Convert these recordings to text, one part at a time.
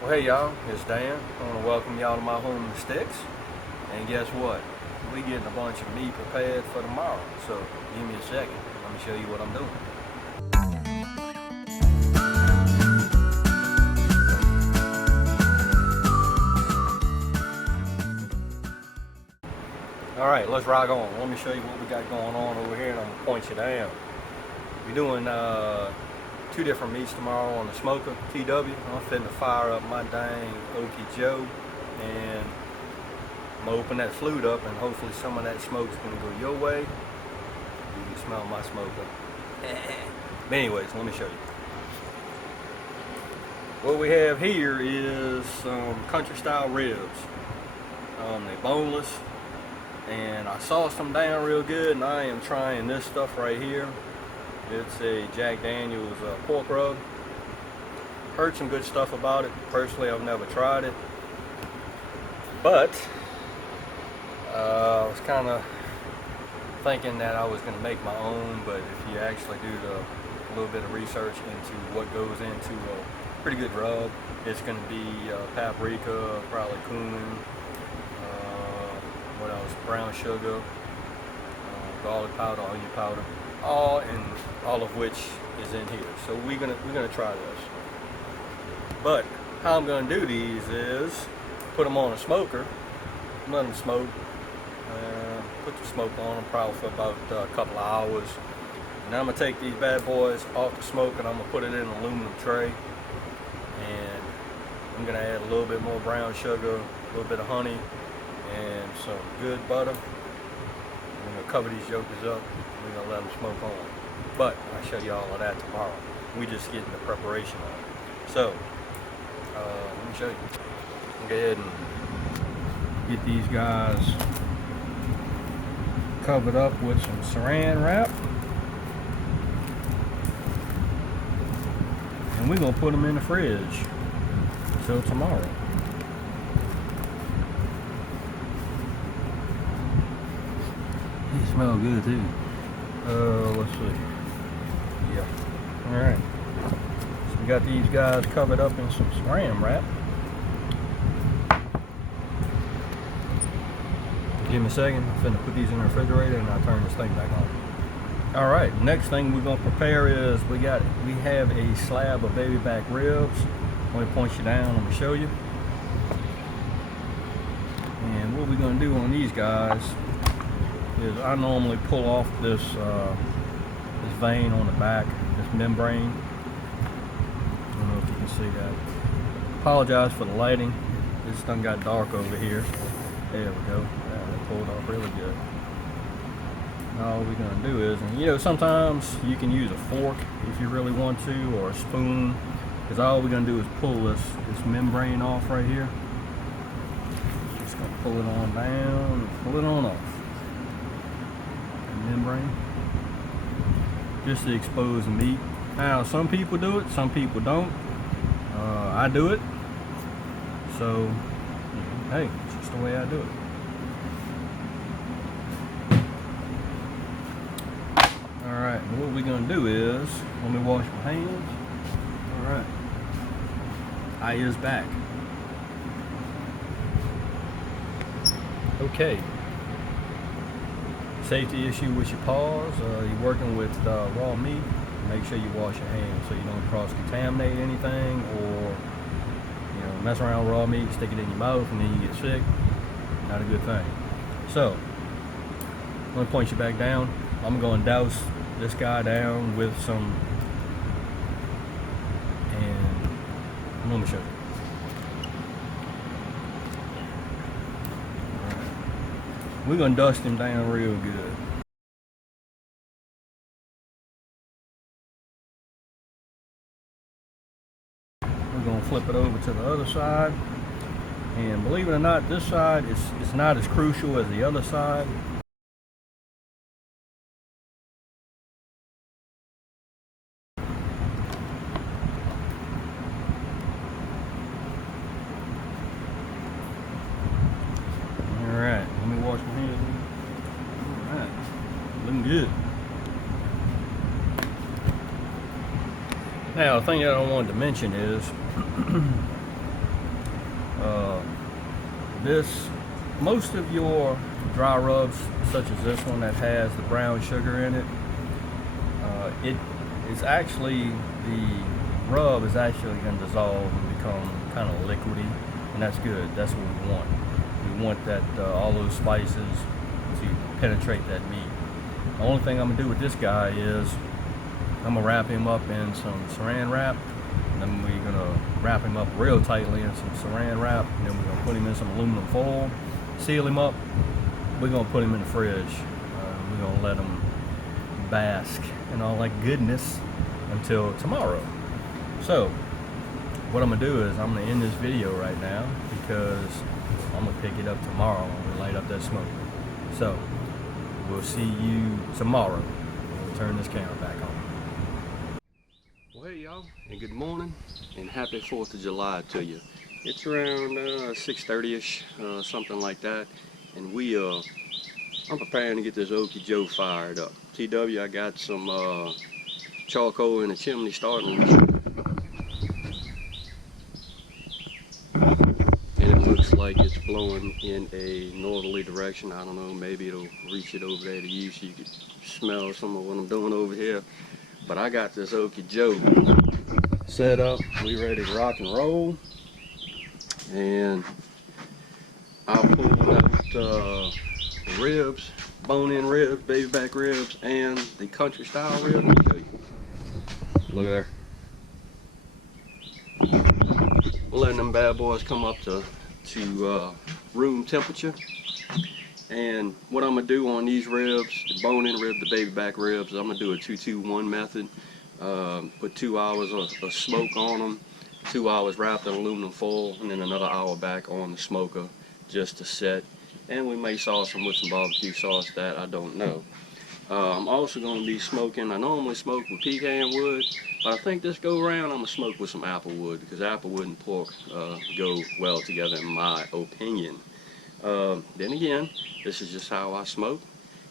Well, hey y'all, it's Dan. I want to welcome y'all to my home in the sticks. And guess what? We getting a bunch of meat prepared for tomorrow. So give me a second. Let me show you what I'm doing. All right, let's rock on. Let me show you what we got going on over here, and I'm gonna point you down. We're doing two different meats tomorrow on the smoker, TW. I'm finna fire up my dang Okie Joe, and I'm gonna open that flute up, and hopefully some of that smoke's gonna go your way. You can smell my smoke up. But anyways, let me show you. What we have here is some country style ribs. They're boneless, and I sauced them down real good, and I am trying this stuff right here. It's a Jack Daniel's pork rub. Heard some good stuff about it. Personally, I've never tried it, but I was kind of thinking that I was going to make my own. But if you actually do a little bit of research into what goes into a pretty good rub, it's going to be paprika, probably cumin, what else? Brown sugar, garlic powder, onion powder. All of which is in here. So we're gonna try this. But how I'm gonna do these is put them on a smoker, let them smoke, put the smoke on them probably for about a couple of hours. And I'm gonna take these bad boys off the smoke, and I'm gonna put it in an aluminum tray, and I'm gonna add a little bit more brown sugar, a little bit of honey, and some good butter. I'm gonna cover these yokers up. We're gonna let them smoke on. But I'll show you all of that tomorrow. We just getting the preparation on. So let me show you. Go ahead and get these guys covered up with some saran wrap, and we're gonna put them in the fridge till tomorrow. They smell good too. Let's see. Yeah. Alright. So we got these guys covered up in some saran wrap. Give me a second. I'm finna put these in the refrigerator, and I'll turn this thing back on. Alright, next thing we're gonna prepare is we have a slab of baby back ribs. Let me point you down, let me show you. And what we're gonna do on these guys is I normally pull off this vein on the back, this membrane. I don't know if you can see that. Apologize for the lighting. This done got dark over here. There we go. That pulled off really good. Now all we're gonna do is, and you know, sometimes you can use a fork if you really want to, or a spoon, because all we're gonna do is pull this membrane off right here. Just gonna pull it on down, pull it on off. Membrane, just to expose the meat. Now some people do it, some people don't. I do it, so hey, it's just the way I do it. Alright, what we're gonna do is, let me wash my hands. Alright, I is back. Okay. Safety issue with your paws. You're working with raw meat. Make sure you wash your hands so you don't cross-contaminate anything, or mess around with raw meat, stick it in your mouth, and then you get sick. Not a good thing. So I'm gonna point you back down. I'm going to douse this guy down with some, and let me show you. We're gonna dust him down real good. We're gonna flip it over to the other side, and believe it or not, this side is not as crucial as the other side. Alright, let me wash my hands. Alright, looking good. Now, the thing that I wanted to mention is most of your dry rubs, such as this one that has the brown sugar in it, it is actually, the rub is actually going to dissolve and become kind of liquidy, and that's good. That's what we want. We want that all those spices to penetrate that meat. The only thing I'm going to do with this guy is I'm going to wrap him up in some saran wrap, and then we're going to wrap him up real tightly in some saran wrap, and then we're going to put him in some aluminum foil, seal him up. We're going to put him in the fridge. We're going to let him bask in all that goodness until tomorrow. So what I'm going to do is I'm going to end this video right now, because I'm going to pick it up tomorrow when we light up that smoke. So we'll see you tomorrow when we turn this camera back on. Well, hey y'all, and good morning, and happy 4th of July to you. It's around 6:30ish, something like that, and I'm preparing to get this Okie Joe fired up. TW, I got some charcoal in the chimney starting, and it looks like it's blowing in a northerly direction. I don't know, maybe it'll reach it over there to you so you can smell some of what I'm doing over here. But I got this Okie Joe set up. We ready to rock and roll. And I pulled out the ribs, bone-in ribs, baby back ribs, and the country style ribs. Let me show you. Look there. We're letting them bad boys come up to room temperature. And what I'm gonna do on these ribs, the bone-in rib, the baby back ribs, I'm gonna do a 2-2-1 method. Put 2 hours of smoke on them, 2 hours wrapped in aluminum foil, and then another hour back on the smoker just to set. And we may sauce them with some barbecue sauce, that I don't know. I'm also going to be smoking, I normally smoke with pecan wood, but I think this go around I'm going to smoke with some applewood, because applewood and pork go well together in my opinion. Then again, this is just how I smoke,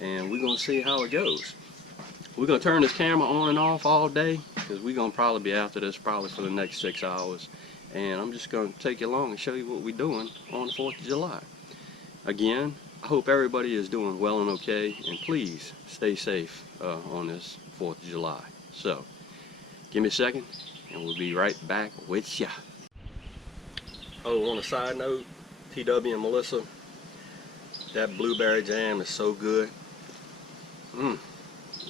and we're going to see how it goes. We're going to turn this camera on and off all day, because we're going to probably be after this probably for the next 6 hours. And I'm just going to take you along and show you what we're doing on the 4th of July. Again, I hope everybody is doing well and okay, and please stay safe on this 4th of July. So, give me a second, and we'll be right back with ya. Oh, on a side note, TW and Melissa, that blueberry jam is so good.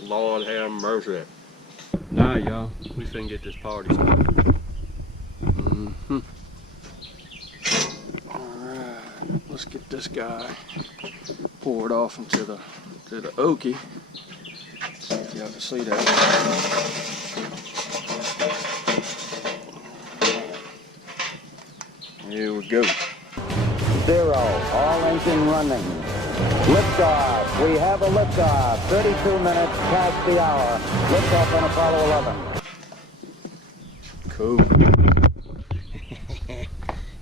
Lord have mercy. Now, y'all, we finna get this party started. Alright, let's get this guy poured off into the Okie. See if y'all can see that. Here we go. 0, all engine running. Liftoff. We have a liftoff. 32 minutes past the hour. Liftoff on Apollo 11. Cool.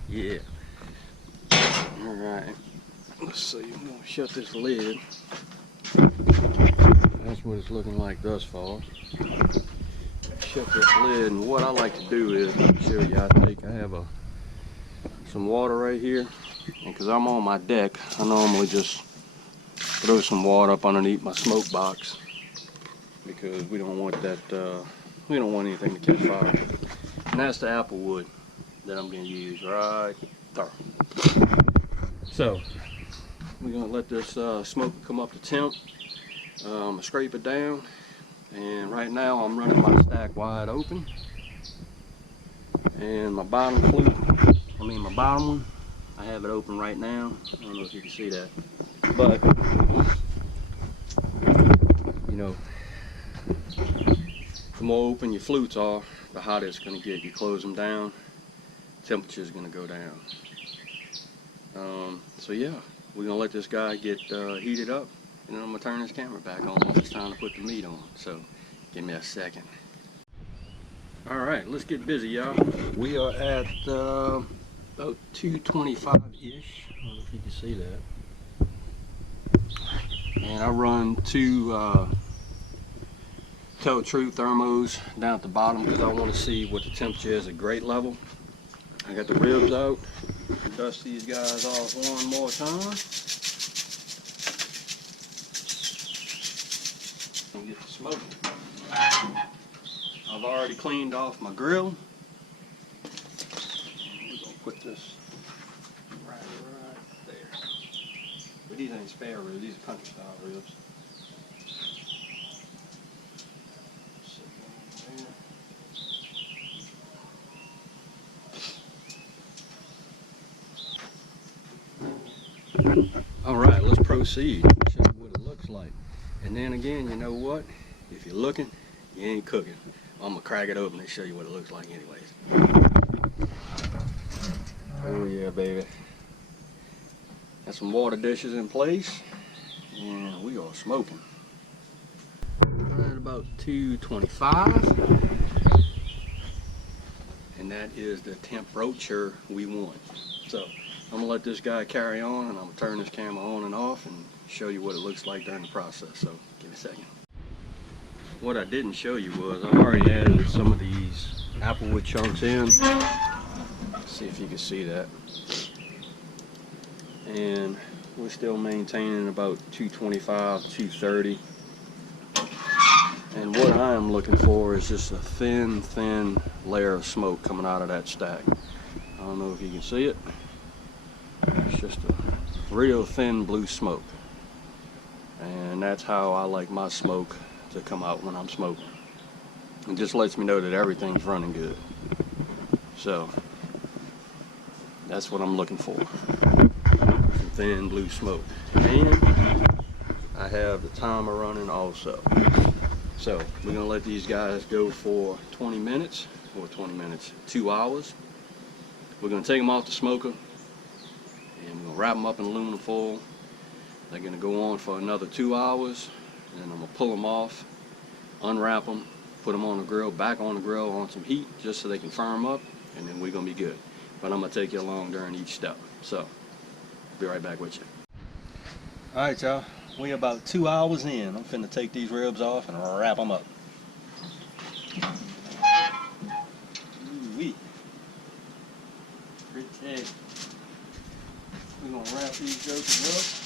Yeah. Alright. Let's see. I'm going to shut this lid. That's what it's looking like thus far. Shut this lid, and what I like to do is, let me show you. I have some water right here, and because I'm on my deck, I normally just throw some water up underneath my smoke box, because we don't want that, we don't want anything to catch fire. And that's the applewood that I'm going to use right there. So we're going to let this smoke come up to temp. I'm going to scrape it down, and right now I'm running my stack wide open, and my bottom flute, my bottom one, I have it open right now. I don't know if you can see that, but you know, the more open your flutes are, the hotter it's going to get. You close them down, temperature is going to go down. So yeah, we're going to let this guy get heated up, and then I'm going to turn this camera back on once it's time to put the meat on. So give me a second. Alright, let's get busy, y'all. We are at about 225-ish. I don't know if you can see that. And I run 2 Tell True thermos down at the bottom, because I want to see what the temperature is at grate level. I got the ribs out. Dust these guys off one more time. And get the smoke. I've already cleaned off my grill. We're gonna put this right there. But these ain't spare ribs, these are country style ribs. All right, let's proceed. Show you what it looks like. And then again, you know what? If you're looking, you ain't cooking. I'm gonna crack it open and show you what it looks like anyways. Oh yeah, baby. Got some water dishes in place, and we are smoking. Right about 225. And that is the temperature we want. So I'm gonna let this guy carry on, and I'm gonna turn this camera on and off and show you what it looks like during the process. So give me a second. What I didn't show you was I've already added some of these Applewood chunks in. Let's see if you can see that. And we're still maintaining about 225, 230. And what I am looking for is just a thin layer of smoke coming out of that stack. I don't know if you can see it. It's just a real thin blue smoke. And that's how I like my smoke to come out when I'm smoking. It just lets me know that everything's running good. So that's what I'm looking for. Some thin blue smoke. And I have the timer running also. So we're gonna let these guys go for 20 minutes, or 20 minutes, 2 hours. We're gonna take them off the smoker, and we're gonna wrap them up in aluminum foil. They're gonna go on for another 2 hours, and then I'm gonna pull them off, unwrap them, put them on the grill, back on the grill on some heat, just so they can firm up, and then we're gonna be good. But I'm gonna take you along during each step. So, be right back with you. All right, y'all. We about 2 hours in. I'm finna take these ribs off and wrap them up. Ooh-wee. Pretty. We're gonna wrap these jokers up.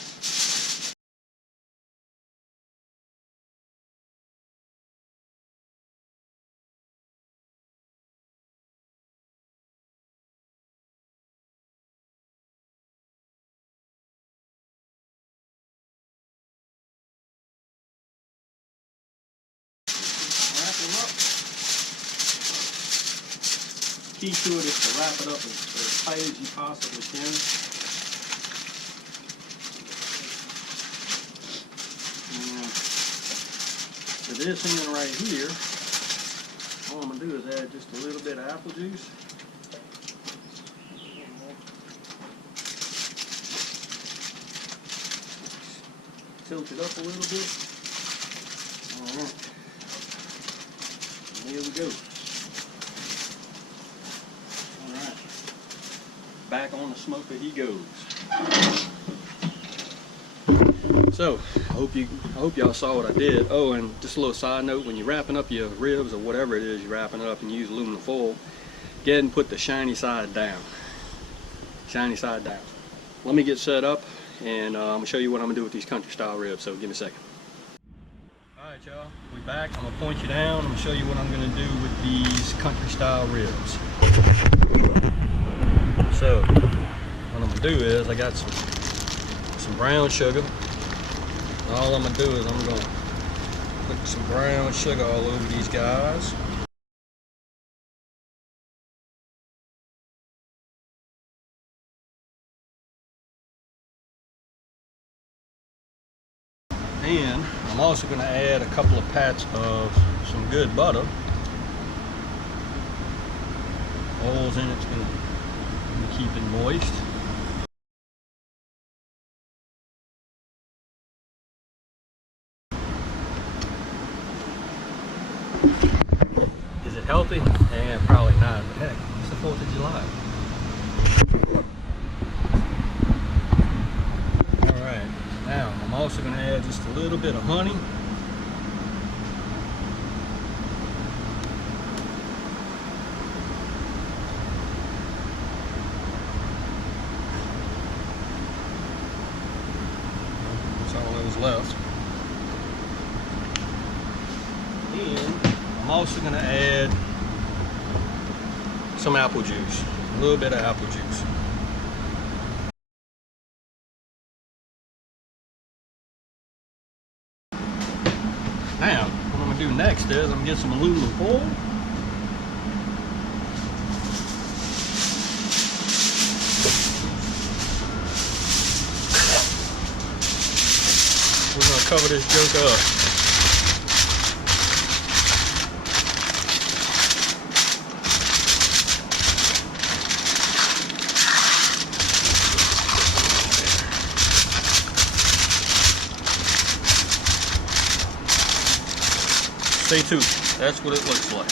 Key to it is to wrap it up as tight as you possibly can. And for this end right here, all I'm going to do is add just a little bit of apple juice. Tilt it up a little bit. Alright. And here we go. Back on the smoker he goes. So I hope y'all saw what I did. Oh, and just a little side note: when you're wrapping up your ribs or whatever it is you're wrapping it up and use aluminum foil, get ahead and put the shiny side down. Shiny side down. Let me get set up, and I'm gonna show you what I'm gonna do with these country style ribs. So give me a second. All right, y'all, we back. I'm gonna point you down. I'm gonna show you what I'm gonna do with these country style ribs. So what I'm gonna do is I got some brown sugar. And all I'm gonna do is I'm gonna put some brown sugar all over these guys. And I'm also gonna add a couple of pats of some good butter. Oil's in it's gonna keep it moist. Is it healthy? Eh, probably not, but heck, it's the 4th of July. Alright, now I'm also going to add just a little bit of honey. ones left. And I'm also going to add some apple juice, a little bit of apple juice. Now, what I'm going to do next is I'm going to get some aluminum foil. We're going to cover this joke up. Stay tuned. That's what it looks like.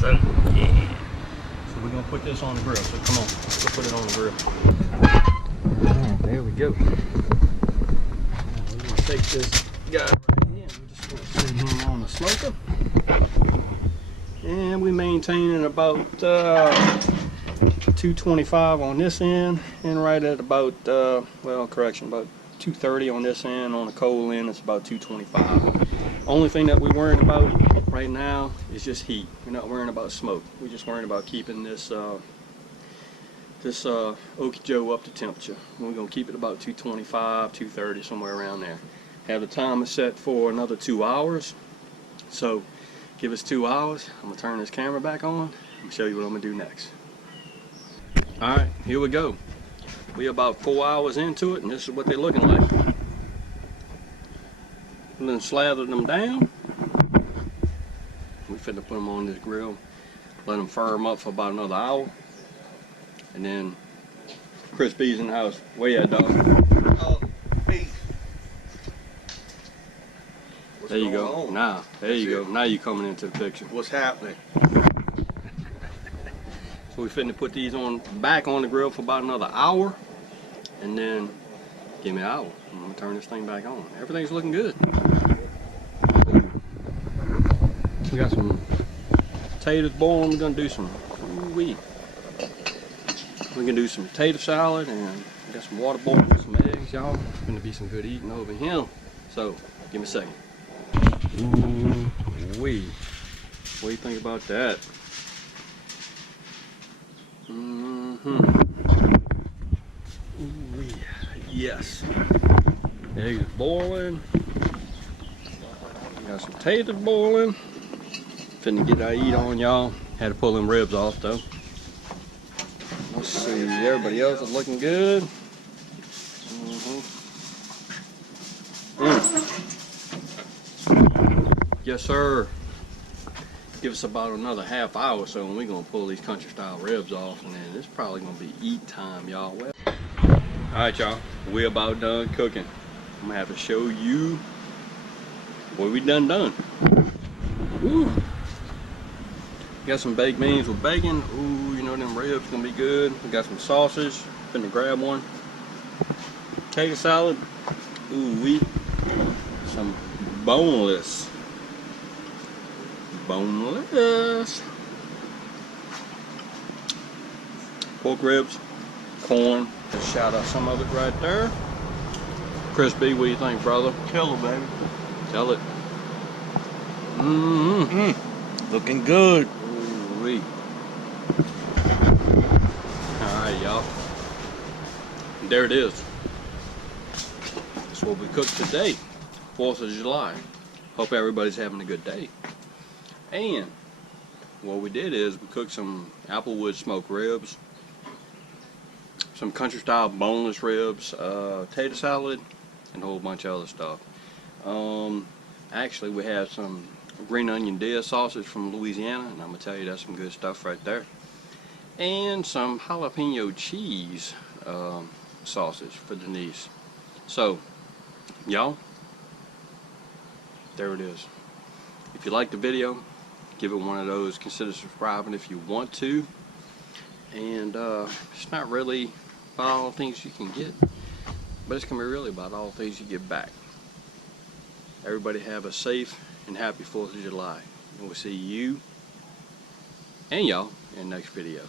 So, yeah. So we're going to put this on the grill. So come on, let's put it on the grill. Alright, there we go. Now we're going to take this guy right here. We're just going to sit him on the smoker. And we maintaining about 225 on this end. And right at about, well, correction, about 230 on this end. On the cold end, it's about 225. Only thing that we're worrying about right now is just heat. We're not worrying about smoke. We're just worrying about keeping this Okie Joe up to temperature. We're gonna keep it about 225, 230, somewhere around there. Have the timer set for another 2 hours. So give us 2 hours. I'm gonna turn this camera back on and show you what I'm gonna do next. All right, here we go. We're about 4 hours into it, and this is what they're looking like. And then slather them down. We finna put them on this grill, let them firm up for about another hour, and then Chris B's in the house. Where you at, dog? Oh, hey. There you go. Now, there you go. Now you coming into the picture. What's happening? So we finna put these on back on the grill for about another hour, and then give me an hour. I'm gonna turn this thing back on. Everything's looking good. We got some potatoes boiling. We're gonna do some we can do some potato salad, and we got some water boiling with some eggs, y'all. It's gonna be some good eating over here. So give me a second. Ooh wee. What do you think about that? Ooh wee. Yes. Eggs boiling. Got some potatoes boiling. Finna get our eat on, y'all. Had to pull them ribs off though. Let's see, everybody else is looking good. Yes, sir. Give us about another half hour or so, and we're gonna pull these country style ribs off, and then it's probably gonna be eat time, y'all. Well, all right, y'all. We're about done cooking. I'm gonna have to show you what we done. Woo. Got some baked beans with bacon. Ooh, you know them ribs gonna be good. We got some sausage. Finna grab one. Potato salad. Ooh wee. Some boneless. Pork ribs. Corn. Just shout out some of it right there. Chris B, what do you think, brother? Killer, baby. Tell it. Looking good. Ooh-wee. Alright, y'all. There it is. That's what we cooked today. 4th of July. Hope everybody's having a good day. And what we did is we cooked some Applewood smoked ribs, some country style boneless ribs, potato salad, and a whole bunch of other stuff. Actually, we had some green onion dip sausage from Louisiana, and I'm gonna tell you that's some good stuff right there. And some jalapeno cheese sausage for Denise. So, y'all, there it is. If you like the video, give it one of those. Consider subscribing if you want to. And it's not really about all the things you can get, but it's gonna be really about all the things you get back. Everybody have a safe and happy 4th of July. And we'll see you and y'all in the next video.